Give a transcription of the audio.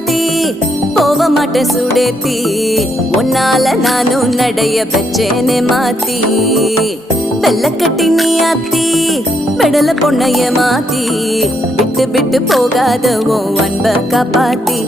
மாத்தி போக மாட்டேன் சுடேத்தி உன்னால நானும் நடைய பெச்சேனே மாத்தி வெள்ளக்கட்டி நீ ஆத்தி பெடல பொண்ணைய மாத்தி விட்டு விட்டு போகாத உன் அன்ப காப்பாத்தி